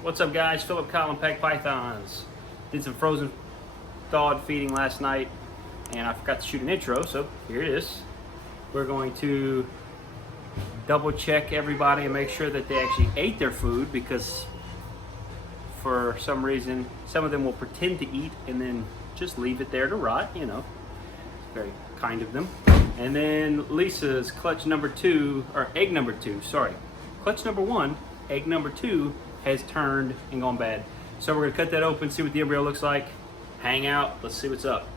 What's up, guys? Philip Collin Peck Pythons. Did some frozen thawed feeding last night, and I forgot to shoot an intro, so here it is. We're going to double check everybody and make sure that they actually ate their food, because for some reason, some of them will pretend to eat and then just leave it there to rot, you know. It's very kind of them. And then Lisa's clutch number 2, or egg number 2, sorry. Clutch number 1, egg number 2 has turned and gone bad. So we're gonna cut that open, see what the embryo looks like, hang out, let's see what's up.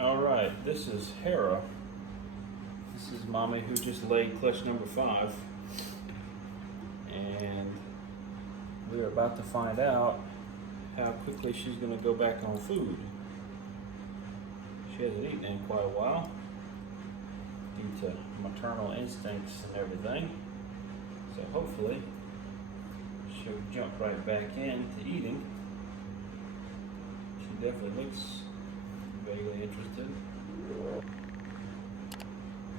All right, this is Hera. This is mommy who just laid clutch number 5. And we're about to find out how quickly she's gonna go back on food. She hasn't eaten in quite a while due to maternal instincts and everything. So hopefully she'll jump right back into eating. She definitely looks vaguely interested.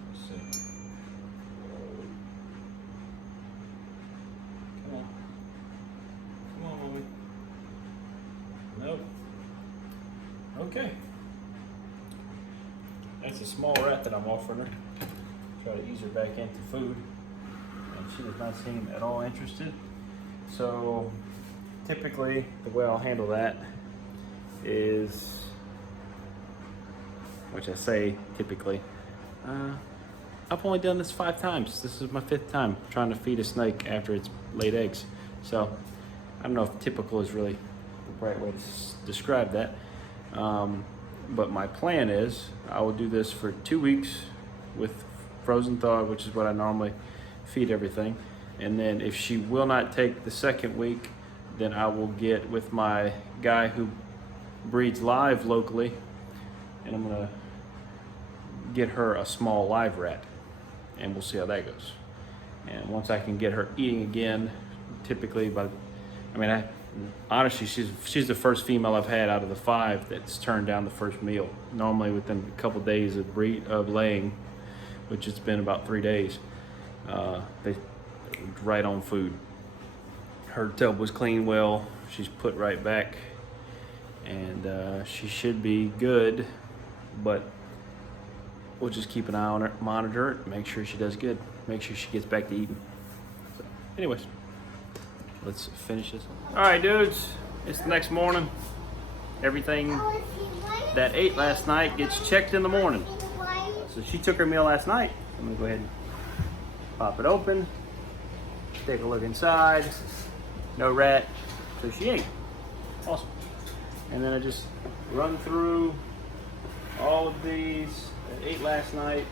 Let's see. Come on. Come on, mommy. Nope. Okay. That's a small rat that I'm offering her. Try to ease her back into food. And she does not seem at all interested. So typically the way I'll handle that is, which I say typically, I've only done this 5 times. This is my 5th time trying to feed a snake after it's laid eggs. So I don't know if typical is really the right way to describe that. But my plan is I will do this for 2 weeks with frozen thawed, which is what I normally feed everything. And then if she will not take the 2nd week, then I will get with my guy who breeds live locally, and I'm gonna get her a small live rat, and we'll see how that goes. And once I can get her eating again, typically honestly, she's the first female I've had out of the 5 that's turned down the first meal. Normally within a couple days of laying, which it's been about 3 days, they right on food. Her tub was cleaned well. She's put right back, and she should be good, but we'll just keep an eye on her, monitor it, make sure she does good, make sure she gets back to eating. So, anyways, let's finish this. All right, dudes, it's the next morning. Everything that ate last night gets checked in the morning. So she took her meal last night. I'm gonna go ahead and pop it open, take a look inside. No rat, so she ate. Awesome. And then I just run through all of these that ate last night.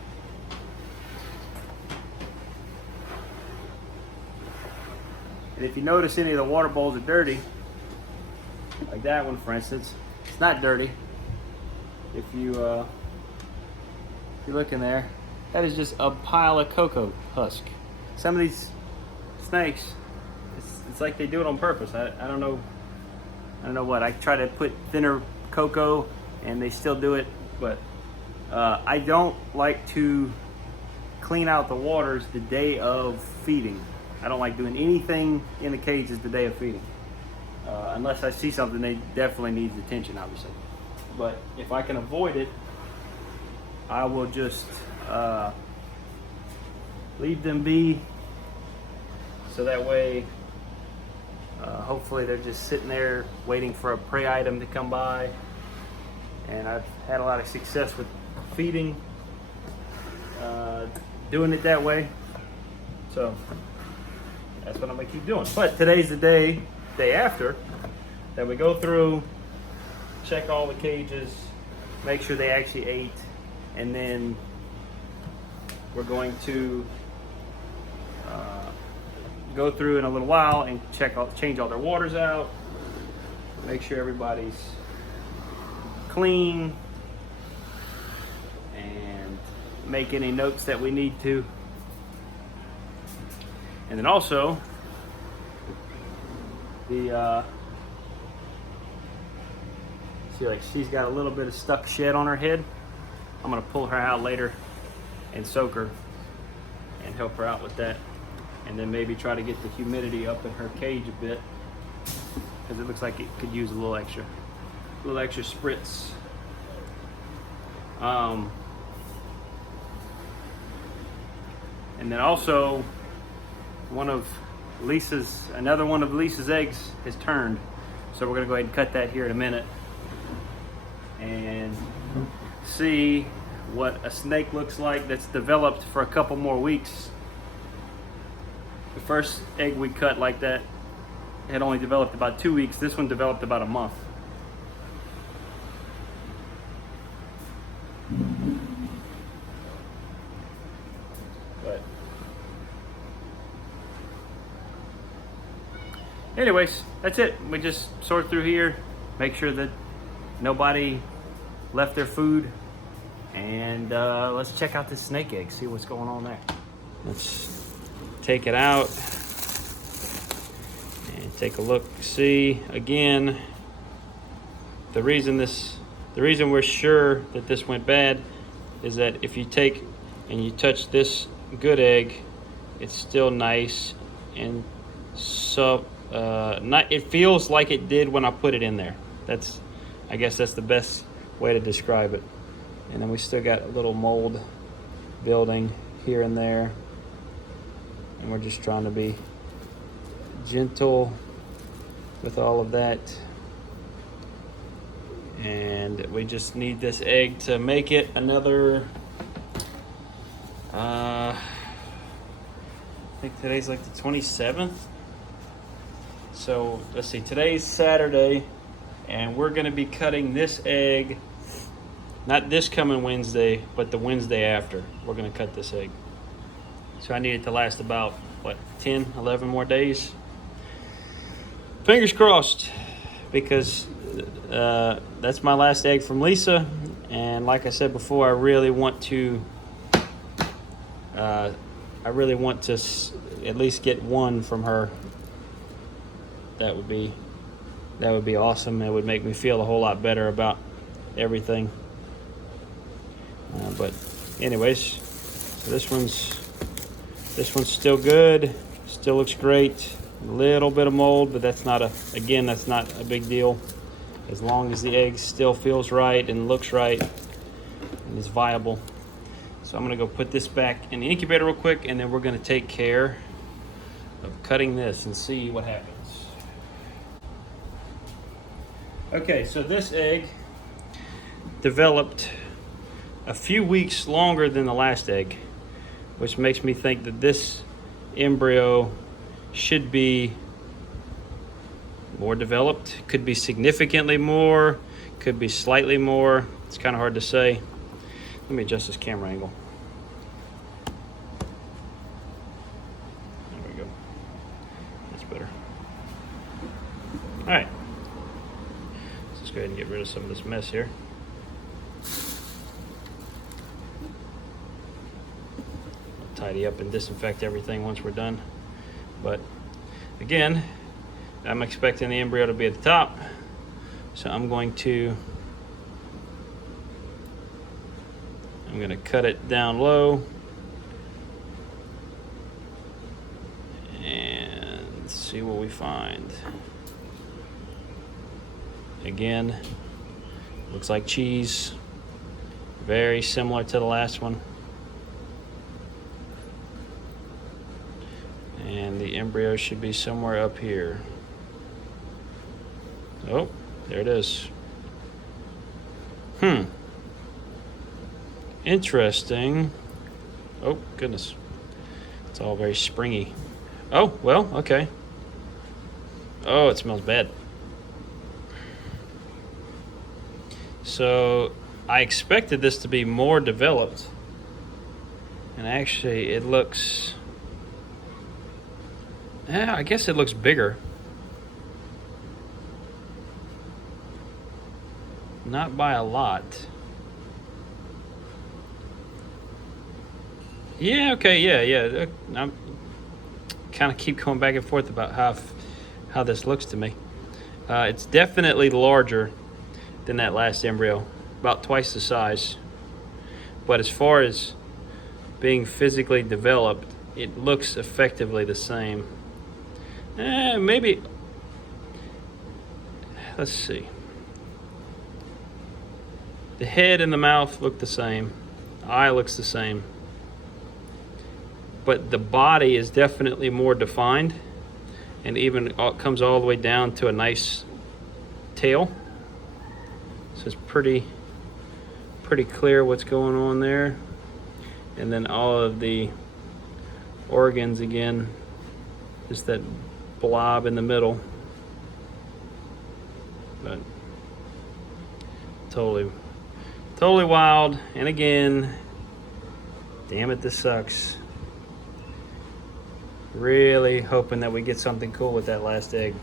And if you notice any of the water bowls are dirty, like that one for instance, it's not dirty. If you look in there, that is just a pile of cocoa husk. Some of these snakes, it's like they do it on purpose. I don't know what. I try to put thinner cocoa and they still do it, but I don't like to clean out the waters the day of feeding. I don't like doing anything in the cages the day of feeding. Unless I see something they definitely needs attention, obviously. But if I can avoid it, I will just leave them be, so that way hopefully they're just sitting there waiting for a prey item to come by. And I've had a lot of success with feeding, doing it that way. So that's what I'm gonna keep doing. But today's the day after, that we go through, check all the cages, make sure they actually ate, and then we're going to go through in a little while and change all their waters out, make sure everybody's clean, and make any notes that we need to. And then also the see, like, she's got a little bit of stuck shed on her head. I'm gonna pull her out later and soak her and help her out with that, and then maybe try to get the humidity up in her cage a bit, because it looks like it could use a little extra spritz. And then also another one of Lisa's eggs has turned, so we're gonna go ahead and cut that here in a minute and see what a snake looks like that's developed for a couple more weeks. The first egg we cut like that had only developed about 2 weeks. This one developed about a month. anyways, that's it. We just sort through here, make sure that nobody left their food, and let's check out this snake egg, see what's going on there. Let's take it out and take a look. See, again, the reason we're sure that this went bad is that if you take and you touch this good egg, it's still nice and so it feels like it did when I put it in there. I guess that's the best way to describe it. And then we still got a little mold building here and there, and we're just trying to be gentle with all of that. And we just need this egg to make it another I think today's like the 27th. So let's see, today's Saturday, and we're gonna be cutting this egg, not this coming Wednesday, but the Wednesday after. We're gonna cut this egg. So I need it to last about, what, 10, 11 more days? Fingers crossed, because that's my last egg from Lisa. And like I said before, I really want to at least get one from her. That would be awesome. It would make me feel a whole lot better about everything. But anyways, so this one's still good. Still looks great. A little bit of mold, but that's not a big deal. As long as the egg still feels right and looks right and is viable. So I'm gonna go put this back in the incubator real quick, and then we're gonna take care of cutting this and see what happens. Okay, so this egg developed a few weeks longer than the last egg, which makes me think that this embryo should be more developed. Could be significantly more, could be slightly more. It's kind of hard to say. Let me adjust this camera angle. There we go. That's better. All right. Let's go ahead and get rid of some of this mess here. I'll tidy up and disinfect everything once we're done. But again, I'm expecting the embryo to be at the top. So I'm going to cut it down low and see what we find. Again, looks like cheese, very similar to the last one. And the embryo should be somewhere up here. Oh, there it is. Interesting. Oh, goodness. It's all very springy. Oh, well, okay. Oh, it smells bad. So I expected this to be more developed. And actually it looks, I guess it looks bigger. Not by a lot. Yeah, okay, yeah. I'm kind of keep going back and forth about how this looks to me. It's definitely larger than that last embryo, about twice the size. But as far as being physically developed, it looks effectively the same. Maybe, let's see. The head and the mouth look the same. The eye looks the same. But the body is definitely more defined, and even comes all the way down to a nice tail. So it's pretty clear what's going on there. And then all of the organs again, just that blob in the middle. But totally wild. And again, damn it, this sucks. Really hoping that we get something cool with that last egg.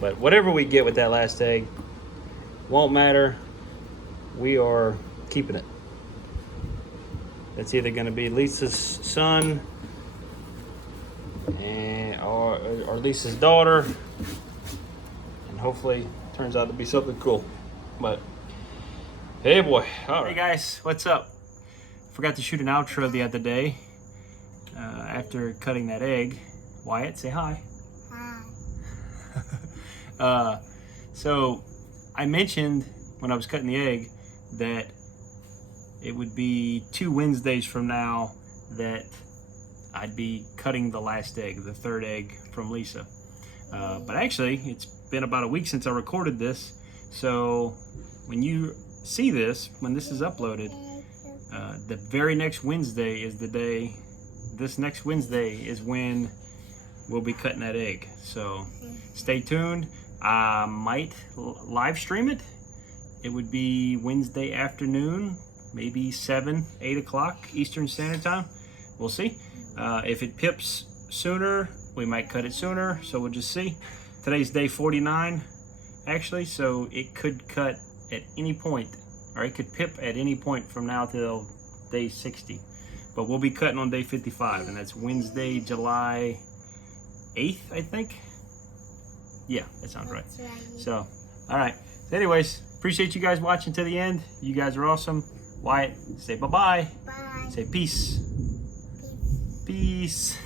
But whatever we get with that last egg, won't matter. We are keeping it. It's either going to be Lisa's son or Lisa's daughter, and hopefully it turns out to be something cool. But hey boy, all right. Hey guys, what's up? Forgot to shoot an outro the other day after cutting that egg. Wyatt, say hi. Hi. So I mentioned when I was cutting the egg that it would be 2 Wednesdays from now that I'd be cutting the last egg, the 3rd egg from Lisa. But actually, it's been about a week since I recorded this. So when you see this, when this is uploaded, the very next Wednesday is the day, this next Wednesday is when we'll be cutting that egg. So stay tuned. I might live stream it. It would be Wednesday afternoon, maybe 7, 8 o'clock Eastern Standard Time. We'll see. If it pips sooner, we might cut it sooner, so we'll just see. Today's day 49, actually, so it could cut at any point, or it could pip at any point from now till day 60. But we'll be cutting on day 55, and that's Wednesday, July 8th, I think. Yeah, that sounds right. So, all right. So anyways, appreciate you guys watching to the end. You guys are awesome. Wyatt, say bye-bye. Bye. Say peace. Peace.